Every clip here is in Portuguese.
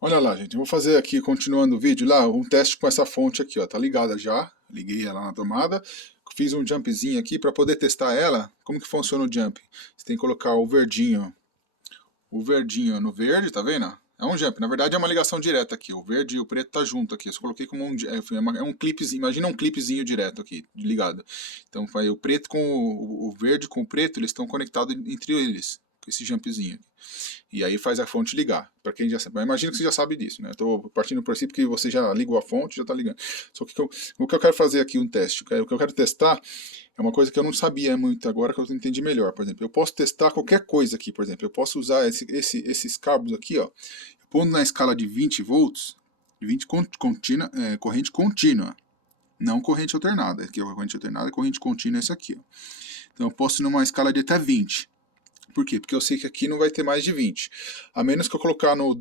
Olha lá, gente, eu vou fazer aqui, continuando o vídeo lá, um teste com essa fonte aqui, ó, tá ligada já, liguei ela na tomada, fiz um jumpzinho aqui para poder testar ela. Como que funciona o jump? Você tem que colocar o verdinho no verde, tá vendo? É um jump, na verdade é uma ligação direta aqui, o verde e o preto tá junto aqui, eu só coloquei como é um clipezinho, imagina um clipezinho direto aqui, ligado. Então vai o preto com o verde com o preto, eles estão conectados entre eles, com esse jumpzinho aqui. E aí faz a fonte ligar. Para quem já sabe, imagino que você já sabe disso, né? Estou partindo do princípio que você já ligou a fonte, já está ligando. Só que o que eu quero fazer aqui um teste, o que eu quero testar é uma coisa que eu não sabia muito agora que eu entendi melhor. Por exemplo, eu posso testar qualquer coisa aqui, por exemplo, eu posso usar esses cabos aqui, ó, pondo na escala de 20 volts, 20 contínua, corrente contínua, não corrente alternada. Aqui é a corrente alternada, corrente contínua é essa aqui, ó. Então eu posso ir numa escala de até 20. Por quê? Porque eu sei que aqui não vai ter mais de 20. A menos que eu colocar no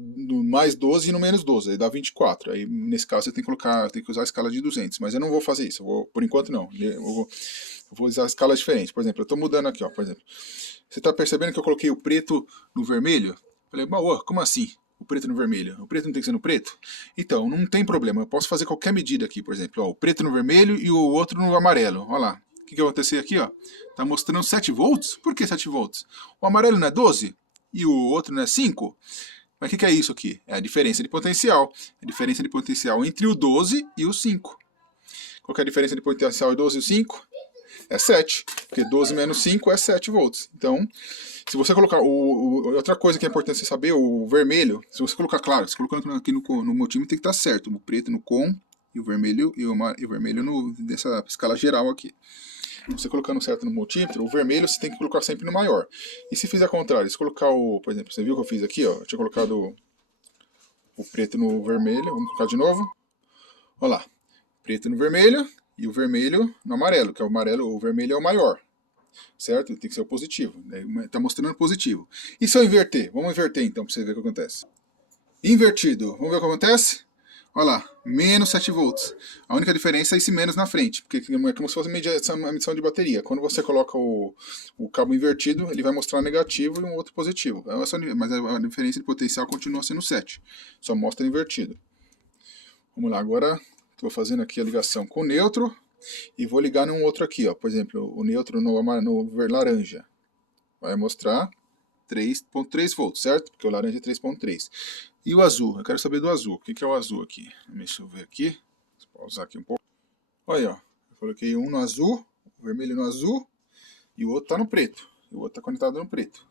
mais 12 e no menos 12, aí dá 24. Aí, nesse caso, eu tenho que usar a escala de 200. Mas eu não vou fazer isso, por enquanto não. Eu vou usar escalas diferentes. Por exemplo, eu estou mudando aqui, ó, por exemplo. Você está percebendo que eu coloquei o preto no vermelho? Falei, como assim? O preto no vermelho? O preto não tem que ser no preto? Então, não tem problema. Eu posso fazer qualquer medida aqui, por exemplo. Ó, o preto no vermelho e o outro no amarelo. Olha lá. O que vai acontecer aqui? Ó? Tá mostrando 7 volts? Por que 7 volts? O amarelo não é 12? E o outro não é 5? Mas o que é isso aqui? É a diferença de potencial. A diferença de potencial entre o 12 e o 5. Qual que é a diferença de potencial entre 12 e o 5? É 7. Porque 12 menos 5 é 7 volts. Então, se você colocar. Outra coisa que é importante você saber, o vermelho, se você colocar, claro, se colocando aqui no multímetro tem que estar certo. O preto no com e o vermelho nessa escala geral aqui. Você colocando certo no multímetro, o vermelho você tem que colocar sempre no maior. E se fizer ao contrário, se colocar por exemplo, você viu o que eu fiz aqui, ó? Eu tinha colocado o preto no vermelho, vamos colocar de novo. Olha lá, preto no vermelho e o vermelho no amarelo, que é o vermelho é o maior. Certo? Tem que ser o positivo. Está mostrando positivo. E se eu inverter? Vamos inverter então para você ver o que acontece. Invertido. Vamos ver o que acontece? Olha lá, menos 7 volts. A única diferença é esse menos na frente, porque é como se fosse uma medição de bateria. Quando você coloca o cabo invertido, ele vai mostrar negativo e um outro positivo. Mas a diferença de potencial continua sendo 7. Só mostra invertido. Vamos lá, agora estou fazendo aqui a ligação com o neutro. E vou ligar num outro aqui, ó. Por exemplo, o neutro no laranja. Vai mostrar 3.3 volts, certo? Porque o laranja é 3.3. E o azul? Eu quero saber do azul. O que é o azul aqui? Deixa eu ver aqui. Vou pausar aqui um pouco. Olha, ó. Eu coloquei um no azul, o vermelho no azul, e o outro está no preto. E o outro está conectado no preto.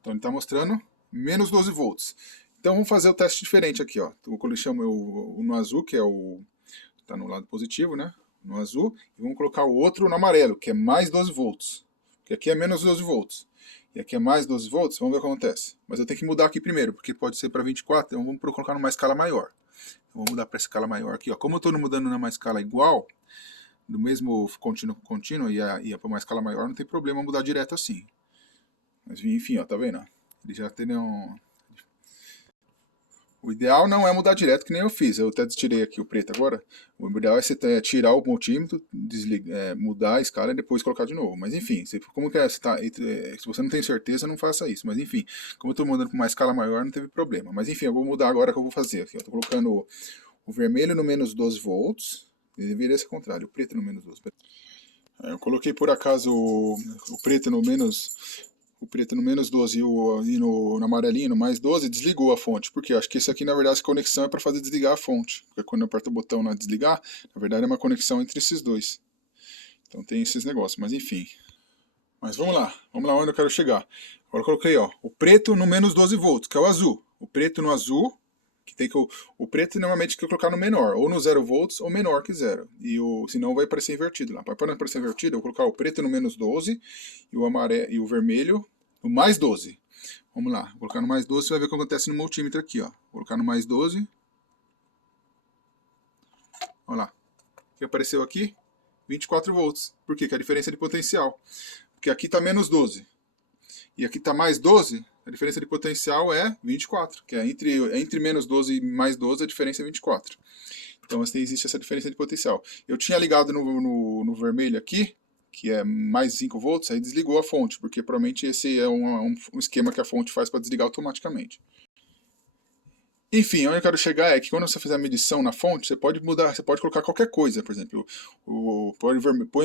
Então ele está mostrando menos 12 volts. Então vamos fazer o teste diferente aqui, ó. Eu chamo o no azul, que é o está no lado positivo, né? No azul, e vamos colocar o outro no amarelo, que é mais 12 volts. Porque aqui é menos 12 volts. E aqui é mais 12 volts, vamos ver o que acontece. Mas eu tenho que mudar aqui primeiro, porque pode ser para 24, então vamos colocar numa escala maior. Então vamos mudar para a escala maior aqui. Ó. Como eu estou mudando numa escala igual, do mesmo contínuo e para uma escala maior, não tem problema mudar direto assim. Mas enfim, ó, tá vendo? Ele já tem O ideal não é mudar direto, que nem eu fiz. Eu até tirei aqui o preto agora. O ideal é você tirar o multímetro, mudar a escala e depois colocar de novo. Mas enfim, como que é? Se você não tem certeza, não faça isso. Mas enfim, como eu estou mudando para uma escala maior, não teve problema. Mas enfim, eu vou mudar agora o que eu vou fazer. Aqui, eu estou colocando o vermelho no menos 12 volts. Deveria ser o contrário, o preto no menos 12. Eu coloquei por acaso o preto no menos 12 no amarelinho, no mais 12, desligou a fonte. Por quê? Eu acho que isso aqui, na verdade, essa conexão é para fazer desligar a fonte. Porque quando eu aperto o botão na desligar, na verdade é uma conexão entre esses dois. Então tem esses negócios, mas enfim. Mas vamos lá onde eu quero chegar. Agora eu coloquei, ó, o preto no menos 12 volts, que é o azul. O preto no azul, que tem que o preto normalmente tem que colocar no menor, ou no 0 volts ou menor que 0. Senão vai aparecer invertido lá. Para não aparecer invertido, eu vou colocar o preto no menos 12 e o amarelo e o vermelho no mais 12. Vamos lá, vou colocar no mais 12, você vai ver o que acontece no multímetro aqui, ó. Vou colocar no mais 12. Olha lá. O que apareceu aqui? 24 volts. Por quê? Que é a diferença de potencial. Porque aqui está menos 12. E aqui está mais 12, a diferença de potencial é 24, que é entre menos 12 e mais 12, a diferença é 24. Então assim, existe essa diferença de potencial. Eu tinha ligado no vermelho aqui, que é mais 5 volts, aí desligou a fonte, porque provavelmente esse é um esquema que a fonte faz para desligar automaticamente. Enfim, onde eu quero chegar é que quando você fizer a medição na fonte, você pode mudar, você pode colocar qualquer coisa, por exemplo, põe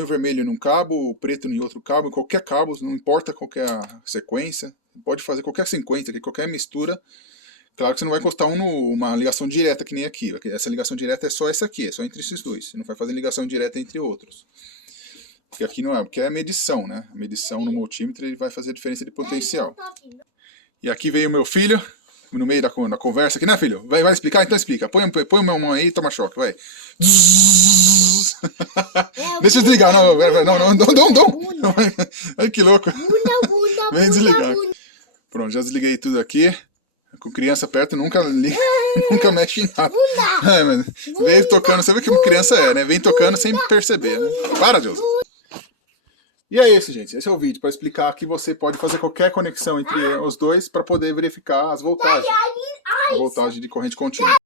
o vermelho num cabo, o preto em outro cabo, qualquer cabo, não importa qual que é a sequência, pode fazer qualquer sequência, qualquer mistura. Claro que você não vai encostar numa ligação direta que nem aqui. Essa ligação direta é só essa aqui, é só entre esses dois. Você não vai fazer ligação direta entre outros. Porque aqui não é, porque é medição, né? A medição no multímetro ele vai fazer a diferença de potencial. E aqui veio o meu filho, no meio da conversa aqui, né, filho? Vai explicar? Então explica. Põe o meu mão aí e toma choque, vai. Deixa eu desligar. Não. Ai, que louco. Vem desligar. Pronto, já desliguei tudo aqui. Com criança perto, nunca mexe em nada. É, mas vem tocando, você vê que criança é, né? Vem tocando sem perceber, né? Para, Deus. E é isso, gente. Esse é o vídeo para explicar que você pode fazer qualquer conexão entre os dois para poder verificar as voltagens. A voltagem de corrente contínua.